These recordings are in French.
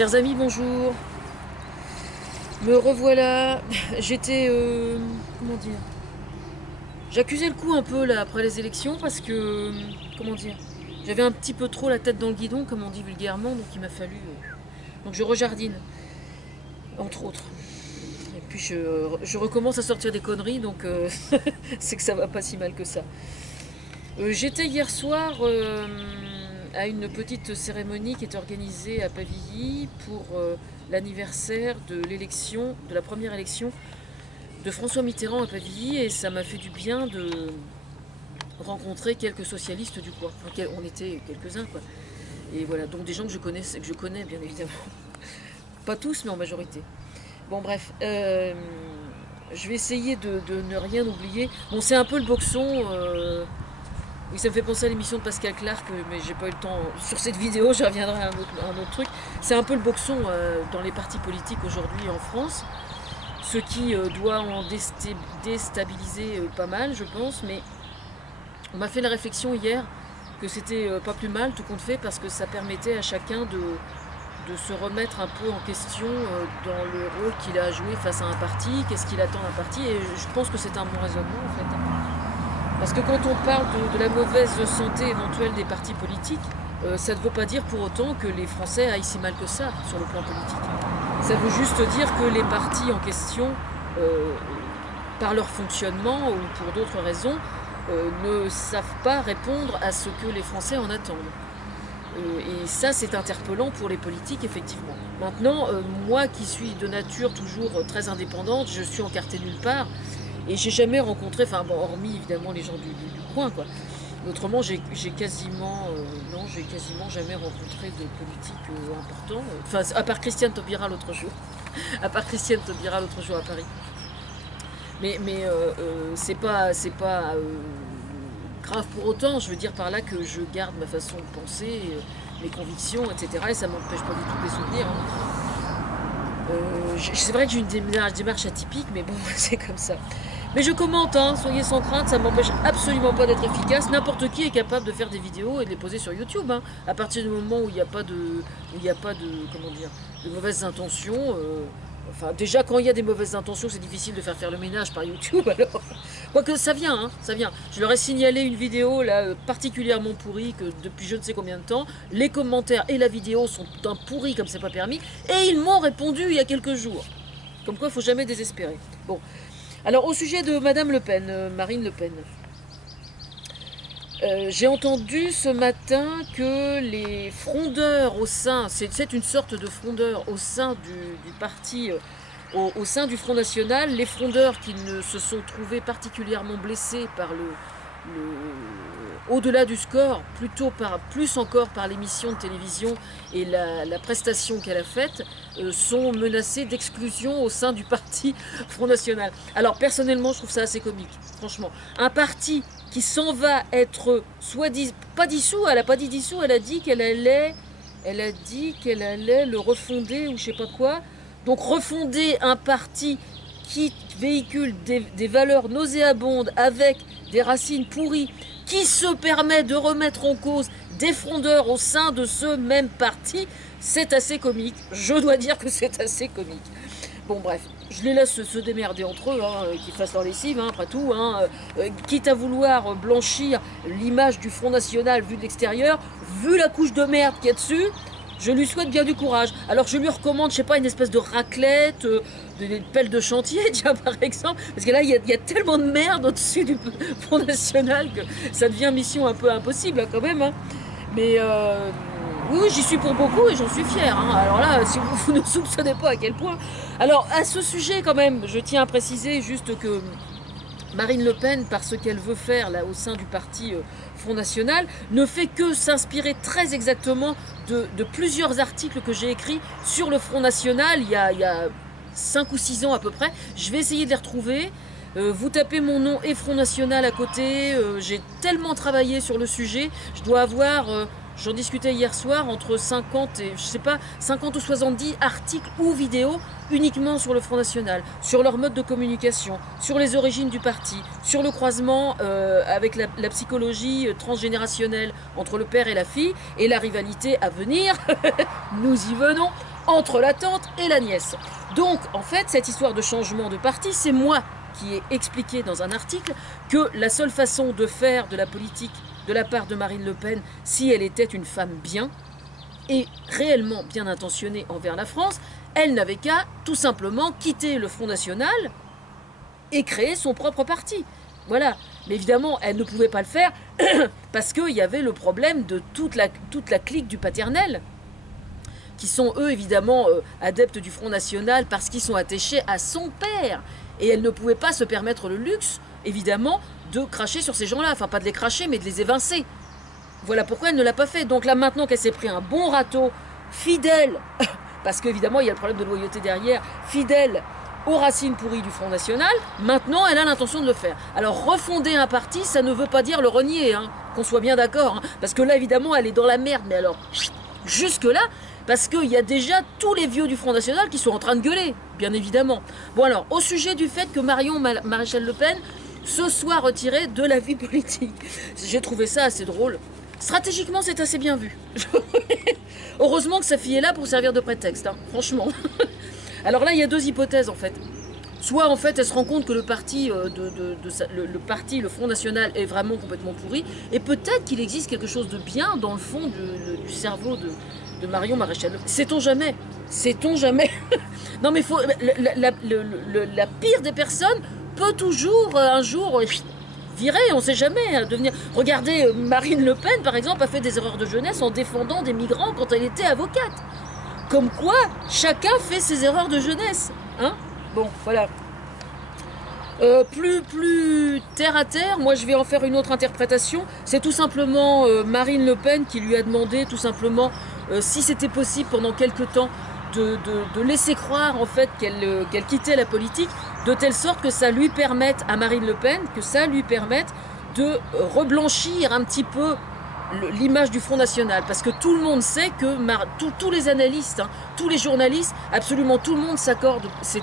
Chers amis, bonjour. Me revoilà. J'étais... comment dire? J'accusais le coup un peu là après les élections parce que... comment dire? J'avais un petit peu trop la tête dans le guidon, comme on dit vulgairement, donc il m'a fallu... donc je rejardine, entre autres. Et puis je recommence à sortir des conneries, donc c'est que ça va pas si mal que ça. J'étais hier soir à une petite cérémonie qui est organisée à Pavilly pour l'anniversaire de l'élection, de la première élection de François Mitterrand à Pavilly, et ça m'a fait du bien de rencontrer quelques socialistes du coin. Enfin, on était quelques-uns, quoi. Et voilà, donc des gens que je connais bien évidemment. Pas tous, mais en majorité. Bon, bref, je vais essayer de ne rien oublier. Bon, c'est un peu le boxon. Oui, ça me fait penser à l'émission de Pascal Clark, mais j'ai pas eu le temps. Sur cette vidéo, je reviendrai à un autre truc. C'est un peu le boxon dans les partis politiques aujourd'hui en France. Ce qui doit en déstabiliser pas mal, je pense. Mais on m'a fait la réflexion hier que c'était pas plus mal, tout compte fait, parce que ça permettait à chacun de se remettre un peu en question dans le rôle qu'il a joué face à un parti, qu'est-ce qu'il attend d'un parti. Et je pense que c'est un bon raisonnement, en fait. Parce que quand on parle de la mauvaise santé éventuelle des partis politiques, ça ne veut pas dire pour autant que les Français aillent si mal que ça sur le plan politique. Ça veut juste dire que les partis en question, par leur fonctionnement ou pour d'autres raisons, ne savent pas répondre à ce que les Français en attendent. Et ça, c'est interpellant pour les politiques, effectivement. Maintenant, moi qui suis de nature toujours très indépendante, je suis encartée nulle part. Et j'ai jamais rencontré, enfin bon, hormis évidemment les gens du coin, quoi. Autrement, j'ai quasiment, non, j'ai quasiment jamais rencontré de politique important. Enfin, à part Christiane Taubira l'autre jour, à part Christiane Taubira l'autre jour à Paris. Mais c'est pas grave pour autant. Je veux dire par là que je garde ma façon de penser, mes convictions, etc. Et ça m'empêche pas du tout de les soutenir. C'est vrai que j'ai une démarche atypique, mais bon, c'est comme ça. Mais je commente, hein, soyez sans crainte, ça m'empêche absolument pas d'être efficace. N'importe qui est capable de faire des vidéos et de les poser sur YouTube. Hein, à partir du moment où il n'y a pas de, comment dire, de mauvaises intentions. Enfin, déjà quand il y a des mauvaises intentions, c'est difficile de faire le ménage par YouTube. Alors, quoique ça vient, hein, ça vient. Je leur ai signalé une vidéo là particulièrement pourrie que depuis je ne sais combien de temps. Les commentaires et la vidéo sont d'un pourri comme c'est pas permis, et ils m'ont répondu il y a quelques jours. Comme quoi, il faut jamais désespérer. Bon. Alors, au sujet de Madame Le Pen, Marine Le Pen, j'ai entendu ce matin que les frondeurs au sein, c'est une sorte de frondeur au sein du parti, au sein du Front National, les frondeurs qui ne se sont trouvés particulièrement blessés par au-delà du score, plus encore par l'émission de télévision et la prestation qu'elle a faite, sont menacés d'exclusion au sein du parti Front National. Alors personnellement, je trouve ça assez comique, franchement. Un parti qui s'en va être pas dissous, elle n'a pas dit dissous, elle a dit qu'elle allait le refonder ou je sais pas quoi. Donc refonder un parti qui véhicule des valeurs nauséabondes avec des racines pourries, qui se permet de remettre en cause des frondeurs au sein de ce même parti, c'est assez comique. Je dois dire que c'est assez comique. Bon bref, je les laisse se démerder entre eux, hein, qu'ils fassent leur lessive, hein, après tout. Hein, quitte à vouloir blanchir l'image du Front National vu de l'extérieur, vu la couche de merde qu'il y a dessus, je lui souhaite bien du courage. Alors je lui recommande, je sais pas, une espèce de raclette, des pelles de chantier, tiens, par exemple. Parce que là, il y a tellement de merde au-dessus du Front National que ça devient mission un peu impossible, hein, quand même. Hein. Mais oui, j'y suis pour beaucoup et j'en suis fière. Hein. Alors là, si vous ne soupçonnez pas à quel point. Alors, à ce sujet, quand même, je tiens à préciser juste que Marine Le Pen, par ce qu'elle veut faire là au sein du parti Front National, ne fait que s'inspirer très exactement de plusieurs articles que j'ai écrits sur le Front National il y a 5 ou 6 ans à peu près. Je vais essayer de les retrouver. Vous tapez mon nom et Front National à côté. J'ai tellement travaillé sur le sujet. Je dois avoir, j'en discutais hier soir, entre 50 et, je sais pas, 50 ou 70 articles ou vidéos uniquement sur le Front National, sur leur mode de communication, sur les origines du parti, sur le croisement avec la psychologie transgénérationnelle entre le père et la fille, et la rivalité à venir, nous y venons, entre la tante et la nièce. Donc, en fait, cette histoire de changement de parti, c'est moi qui ai expliqué dans un article que la seule façon de faire de la politique de la part de Marine Le Pen, si elle était une femme bien et réellement bien intentionnée envers la France, elle n'avait qu'à tout simplement quitter le Front National et créer son propre parti. Voilà. Mais évidemment, elle ne pouvait pas le faire parce qu'il y avait le problème de toute la clique du paternel, qui sont eux évidemment adeptes du Front National parce qu'ils sont attachés à son père. Et elle ne pouvait pas se permettre le luxe, évidemment, de cracher sur ces gens-là. Enfin, pas de les cracher, mais de les évincer. Voilà pourquoi elle ne l'a pas fait. Donc là, maintenant qu'elle s'est pris un bon râteau, fidèle, parce qu'évidemment, il y a le problème de loyauté derrière, fidèle aux racines pourries du Front National, maintenant, elle a l'intention de le faire. Alors, refonder un parti, ça ne veut pas dire le renier, hein, qu'on soit bien d'accord. Hein, parce que là, évidemment, elle est dans la merde. Mais alors, jusque-là, parce qu'il y a déjà tous les vieux du Front National qui sont en train de gueuler, bien évidemment. Bon alors, au sujet du fait que Marion Maréchal Le Pen se soit retirée de la vie politique, j'ai trouvé ça assez drôle. Stratégiquement, c'est assez bien vu. Heureusement que sa fille est là pour servir de prétexte, hein, franchement. Alors là, il y a deux hypothèses en fait. Soit en fait, elle se rend compte que le parti, le Front National est vraiment complètement pourri, et peut-être qu'il existe quelque chose de bien dans le fond du cerveau de Marion Maréchal. Sait-on jamais? Sait-on jamais? Non mais faut, la pire des personnes peut toujours un jour virer, on ne sait jamais, hein, devenir. Regardez, Marine Le Pen par exemple a fait des erreurs de jeunesse en défendant des migrants quand elle était avocate. Comme quoi, chacun fait ses erreurs de jeunesse, hein? Bon, voilà. Plus terre à terre, moi je vais en faire une autre interprétation. C'est tout simplement Marine Le Pen qui lui a demandé tout simplement si c'était possible pendant quelque temps de laisser croire en fait qu'elle quittait la politique, de telle sorte que ça lui permette à Marine Le Pen, que ça lui permette de reblanchir un petit peu l'image du Front National, parce que tout le monde sait que tous les analystes, hein, tous les journalistes, absolument tout le monde s'est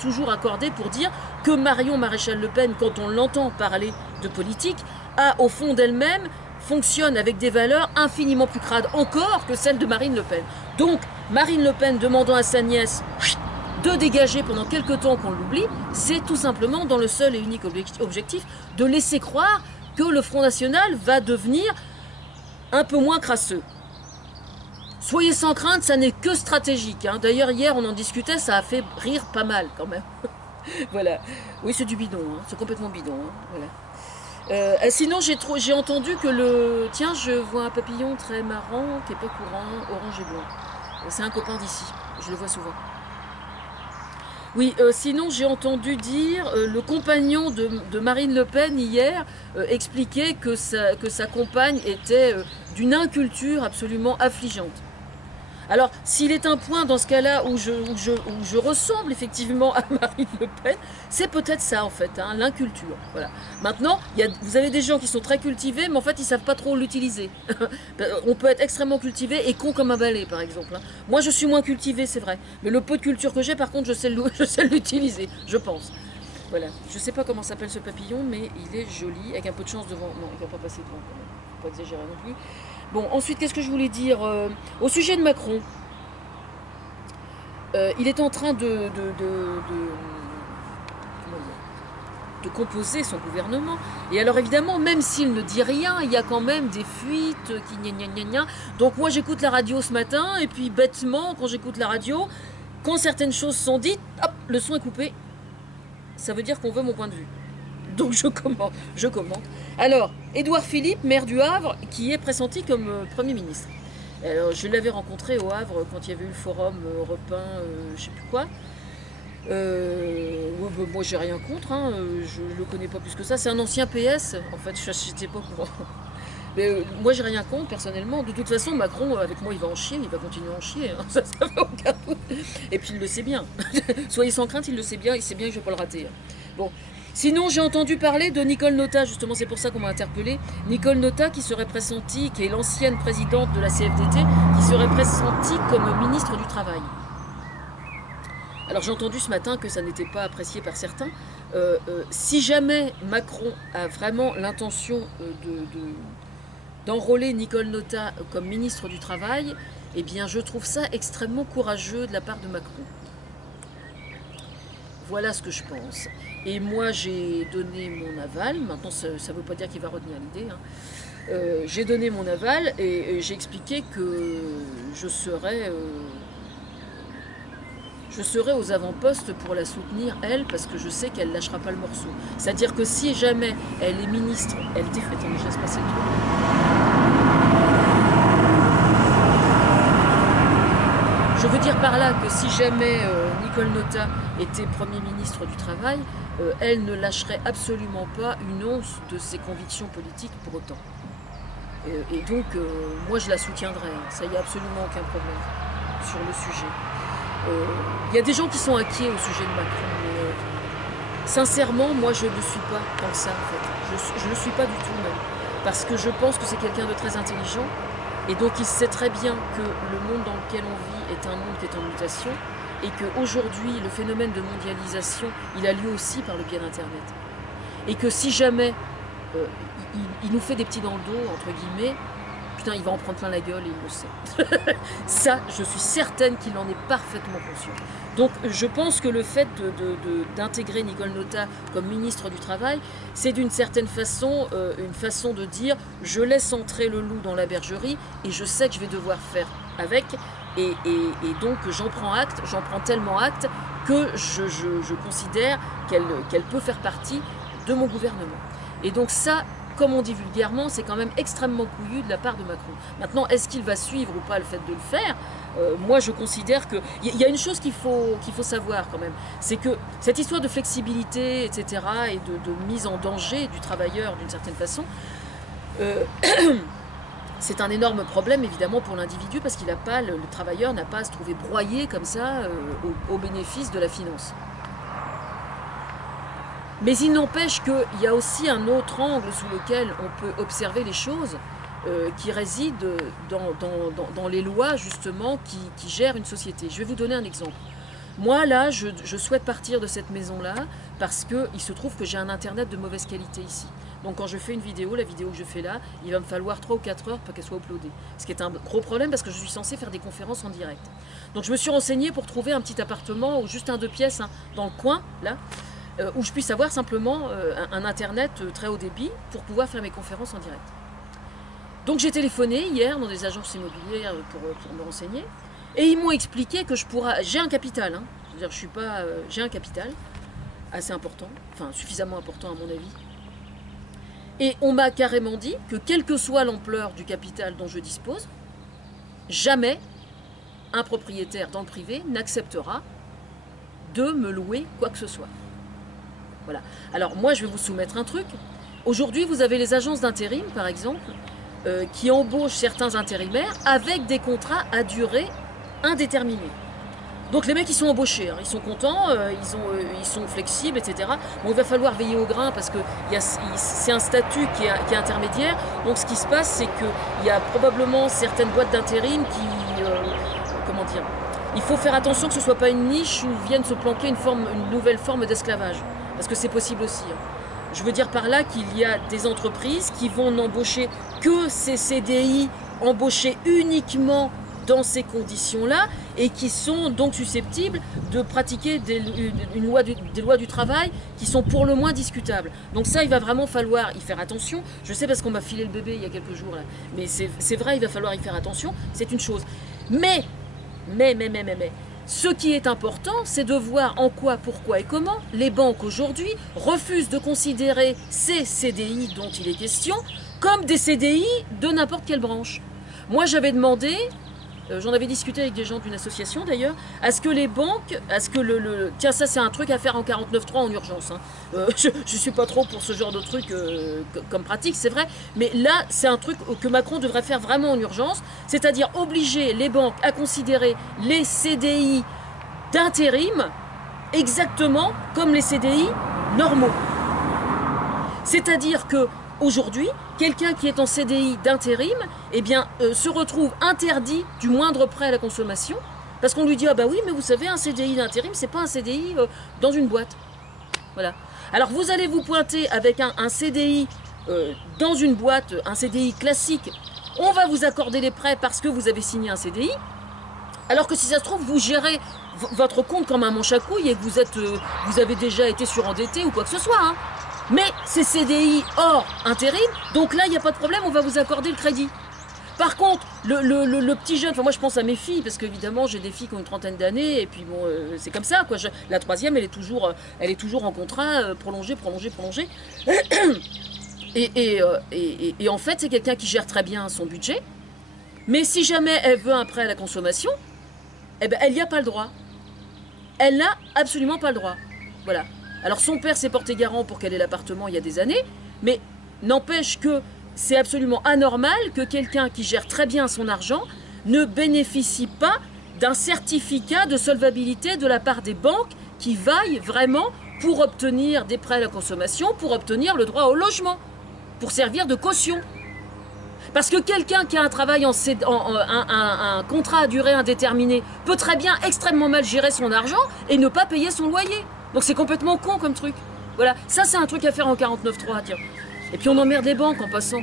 toujours accordé pour dire que Marion Maréchal Le Pen, quand on l'entend parler de politique, a au fond d'elle-même fonctionne avec des valeurs infiniment plus crades encore que celles de Marine Le Pen. Donc Marine Le Pen demandant à sa nièce de dégager pendant quelque temps qu'on l'oublie, c'est tout simplement dans le seul et unique objectif de laisser croire que le Front National va devenir un peu moins crasseux. Soyez sans crainte, ça n'est que stratégique. Hein. D'ailleurs, hier, on en discutait, ça a fait rire pas mal quand même. Voilà. Oui, c'est du bidon, hein. C'est complètement bidon. Hein. Voilà. Sinon, j'ai entendu que le... Tiens, je vois un papillon très marrant, qui n'est pas courant, orange et blanc. C'est un copain d'ici, je le vois souvent. Oui, sinon j'ai entendu dire, le compagnon de Marine Le Pen hier expliquait que sa compagne était d'une inculture absolument affligeante. Alors, s'il est un point dans ce cas-là où je ressemble effectivement à Marine Le Pen, c'est peut-être ça en fait, hein, l'inculture. Voilà. Maintenant, vous avez des gens qui sont très cultivés, mais en fait ils ne savent pas trop l'utiliser. On peut être extrêmement cultivé et con comme un balai par exemple. Hein. Moi je suis moins cultivé, c'est vrai. Mais le peu de culture que j'ai, par contre, je sais l'utiliser, je pense. Voilà. Je ne sais pas comment s'appelle ce papillon, mais il est joli, avec un peu de chance devant. Non, il ne va pas passer devant quand même. Faut pas exagérer non plus. Bon, ensuite, qu'est-ce que je voulais dire au sujet de Macron, il est en train de composer son gouvernement. Et alors, évidemment, même s'il ne dit rien, il y a quand même des fuites qui gna gna gna gna. Donc, moi, j'écoute la radio ce matin, et puis, bêtement, quand j'écoute la radio, quand certaines choses sont dites, hop, le son est coupé. Ça veut dire qu'on veut mon point de vue. Donc je commente. Alors, Édouard Philippe, maire du Havre, qui est pressenti comme Premier ministre. Alors, je l'avais rencontré au Havre quand il y avait eu le forum européen, je sais plus quoi. Moi, j'ai rien contre, hein, je le connais pas plus que ça. C'est un ancien PS, en fait, je n'étais pas au courant. Mais moi, j'ai rien contre, personnellement. De toute façon, Macron, avec moi, il va en chier, il va continuer à en chier. Hein, ça fait aucun doute. Et puis, il le sait bien. Soyez sans crainte, il le sait bien, il sait bien que je ne vais pas le rater. Bon. Sinon, j'ai entendu parler de Nicole Notat, justement, c'est pour ça qu'on m'a interpellé. Nicole Notat, qui serait pressentie, qui est l'ancienne présidente de la CFDT, qui serait pressentie comme ministre du Travail. Alors j'ai entendu ce matin que ça n'était pas apprécié par certains. Si jamais Macron a vraiment l'intention d'enrôler Nicole Notat comme ministre du Travail, eh bien je trouve ça extrêmement courageux de la part de Macron. Voilà ce que je pense. Et moi j'ai donné mon aval, maintenant ça ne veut pas dire qu'il va retenir l'idée, hein. J'ai donné mon aval et j'ai expliqué que je serais aux avant-postes pour la soutenir, elle, parce que je sais qu'elle ne lâchera pas le morceau. C'est-à-dire que si jamais elle est ministre, elle dit... Attendez, je laisse passer le truc. Je veux dire par là que si jamais Nicole Notat était Premier ministre du Travail, elle ne lâcherait absolument pas une once de ses convictions politiques pour autant. Et donc, moi je la soutiendrai, hein. Ça, il n'y a absolument aucun problème sur le sujet. Il y a des gens qui sont inquiets au sujet de Macron, mais sincèrement, moi je ne le suis pas tant que ça en fait. Je ne le suis pas du tout même. Parce que je pense que c'est quelqu'un de très intelligent, et donc il sait très bien que le monde dans lequel on vit est un monde qui est en mutation, et qu'aujourd'hui, le phénomène de mondialisation, il a lieu aussi par le biais d'Internet. Et que si jamais il nous fait des petits dans le dos, entre guillemets, putain, il va en prendre plein la gueule et il le sait. Ça, je suis certaine qu'il en est parfaitement conscient. Donc, je pense que le fait d'intégrer Nicole Notat comme ministre du Travail, c'est d'une certaine façon une façon de dire « je laisse entrer le loup dans la bergerie et je sais que je vais devoir faire avec ». Et donc, j'en prends acte, j'en prends tellement acte que je considère qu'elle peut faire partie de mon gouvernement. Et donc ça, comme on dit vulgairement, c'est quand même extrêmement couillu de la part de Macron. Maintenant, est-ce qu'il va suivre ou pas le fait de le faire? Moi, je considère que... Il y a une chose qu'il faut savoir quand même, c'est que cette histoire de flexibilité, etc., et de mise en danger du travailleur d'une certaine façon, c'est un énorme problème évidemment pour l'individu parce qu'il n'a pas, le travailleur n'a pas à se trouver broyé comme ça au bénéfice de la finance. Mais il n'empêche qu'il y a aussi un autre angle sous lequel on peut observer les choses qui réside dans les lois justement qui gèrent une société. Je vais vous donner un exemple. Moi là, je souhaite partir de cette maison-là parce qu'il se trouve que j'ai un internet de mauvaise qualité ici. Donc quand je fais une vidéo, la vidéo que je fais là, il va me falloir 3 ou 4 heures pour qu'elle soit uploadée. Ce qui est un gros problème parce que je suis censée faire des conférences en direct. Donc je me suis renseignée pour trouver un petit appartement ou juste un 2 pièces hein, dans le coin, là, où je puisse avoir simplement un internet très haut débit pour pouvoir faire mes conférences en direct. Donc j'ai téléphoné hier dans des agences immobilières pour me renseigner et ils m'ont expliqué que j'ai un capital, hein, je veux dire, je suis pas, j'ai un capital assez important, enfin suffisamment important à mon avis. Et on m'a carrément dit que quelle que soit l'ampleur du capital dont je dispose, jamais un propriétaire dans le privé n'acceptera de me louer quoi que ce soit. Voilà. Alors moi je vais vous soumettre un truc. Aujourd'hui vous avez les agences d'intérim par exemple qui embauchent certains intérimaires avec des contrats à durée indéterminée. Donc les mecs ils sont embauchés, hein, ils sont contents, ils sont flexibles, etc. Bon, il va falloir veiller au grain parce que c'est un statut qui est intermédiaire. Donc ce qui se passe c'est qu'il y a probablement certaines boîtes d'intérim qui... comment dire, il faut faire attention que ce ne soit pas une niche où vienne se planquer une nouvelle forme d'esclavage. Parce que c'est possible aussi. Hein. Je veux dire par là qu'il y a des entreprises qui vont n'embaucher que ces CDI embauchés uniquement dans ces conditions-là et qui sont donc susceptibles de pratiquer des lois du travail qui sont pour le moins discutables. Donc ça, il va vraiment falloir y faire attention. Je sais parce qu'on m'a filé le bébé il y a quelques jours, là. Mais c'est vrai, il va falloir y faire attention. C'est une chose. Mais, ce qui est important, c'est de voir en quoi, pourquoi et comment les banques aujourd'hui refusent de considérer ces CDI dont il est question comme des CDI de n'importe quelle branche. Moi, j'avais demandé, j'en avais discuté avec des gens d'une association d'ailleurs, à ce que les banques, tiens, ça c'est un truc à faire en 49.3 en urgence. Hein. Je ne suis pas trop pour ce genre de truc comme pratique, c'est vrai, mais là, c'est un truc que Macron devrait faire vraiment en urgence, c'est-à-dire obliger les banques à considérer les CDI d'intérim exactement comme les CDI normaux. C'est-à-dire que aujourd'hui, quelqu'un qui est en CDI d'intérim, eh bien, se retrouve interdit du moindre prêt à la consommation, parce qu'on lui dit, ah bah oui, mais vous savez, un CDI d'intérim, c'est pas un CDI dans une boîte. Voilà. Alors vous allez vous pointer avec un CDI dans une boîte, un CDI classique, on va vous accorder les prêts parce que vous avez signé un CDI, alors que si ça se trouve, vous gérez votre compte comme un manche à couilles et que vous avez déjà été surendetté ou quoi que ce soit. Hein. Mais c'est CDI hors intérim, donc là, il n'y a pas de problème, on va vous accorder le crédit. Par contre, le petit jeune, enfin moi je pense à mes filles, parce qu'évidemment j'ai des filles qui ont une trentaine d'années, et puis bon, c'est comme ça, quoi. La troisième, elle est toujours en contrat, prolongé. Et en fait, c'est quelqu'un qui gère très bien son budget, mais si jamais elle veut un prêt à la consommation, eh ben, elle n'y a pas le droit. Elle n'a absolument pas le droit. Voilà. Alors son père s'est porté garant pour qu'elle ait l'appartement il y a des années, mais n'empêche que c'est absolument anormal que quelqu'un qui gère très bien son argent ne bénéficie pas d'un certificat de solvabilité de la part des banques qui vaillent vraiment pour obtenir des prêts à la consommation, pour obtenir le droit au logement, pour servir de caution. Parce que quelqu'un qui a un travail un contrat à durée indéterminée peut très bien extrêmement mal gérer son argent et ne pas payer son loyer. Donc c'est complètement con comme truc. Voilà, ça c'est un truc à faire en 49.3, tiens. Et puis on emmerde les banques en passant.